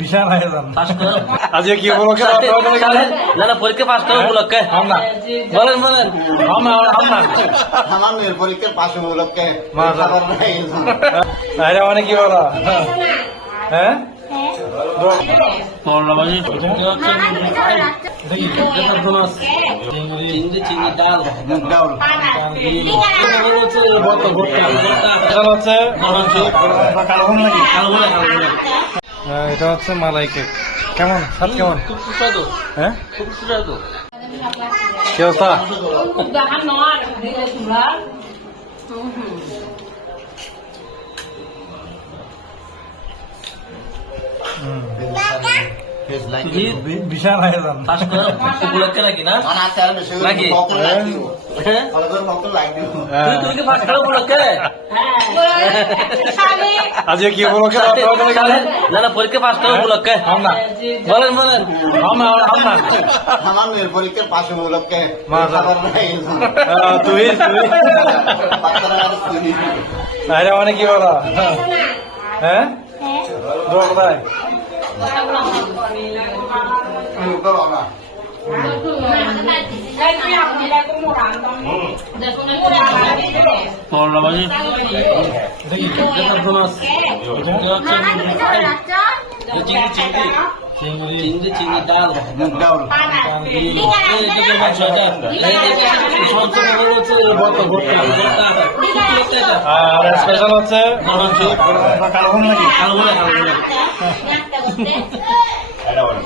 বিশাল আয়োজন আজকে কি উপলক্ষে না না পরীক্ষা পাস করা উপলক্ষে বলেন বলেন আমার মেয়ের পরীক্ষার পাশ উপলক্ষে মানে কি বলো হ্যাঁ চিংড়ি ডাল হচ্ছে এটা হচ্ছে মালাই কেক কেমন স্বাদ কেমন খুব সুস্বাদু হ্যাঁ খুব সুস্বাদু কি অবস্থা বিশাল আয়োজন পাস করা উপলক্ষে নাকি না নাকি তুই কি পাস করা উপলক্ষে আজকে কি উপলক্ষে না না পরীক্ষা পাস করা উপলক্ষে বলেন বলেন আমার মেয়ের পরীক্ষার পাশ উপলক্ষে তুই মানে কি বলো হ্যাঁ কোথায় চিংড়ি ডাল আর স্পেশাল হচ্ছে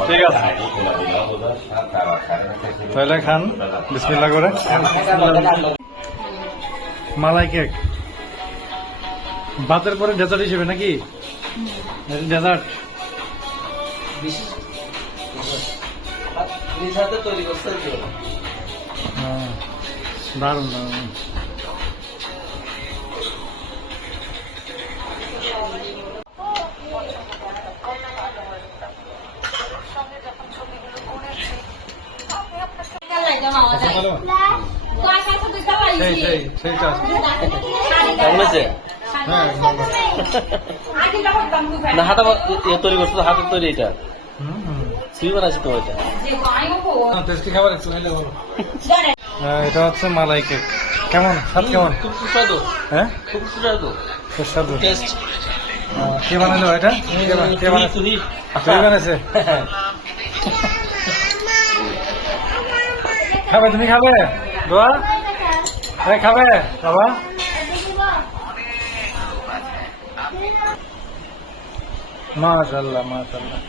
ঠিক আছে তাহলে খান বিসমিল্লাহ করে মালাই কেক ভাতের পরে ডেজার্ট হিসেবে নাকি ডেজার্ট তৈরি করতে দারুণ দারুণ সেই সেই সেইটা কেমন আছে হ্যাঁ না হাটা তৈরি করছো হাতের তৈরি এটা সুই বানাচ্ছি তো এটা টেস্টি খাবার একটু খাইলে বলো এটা হচ্ছে মালাই কেক কেমন স্বাদ কেমন খুব সুস্বাদু হ্যাঁ খুব সুস্বাদু সুস্বাদু টেস্ট কে বানালো এটা কে বানাচ্ছে তুই বানাইছে খাবে তুমি খাবে দোয়া খাবে বাবা মাশাআল্লাহ মাশাআল্লাহ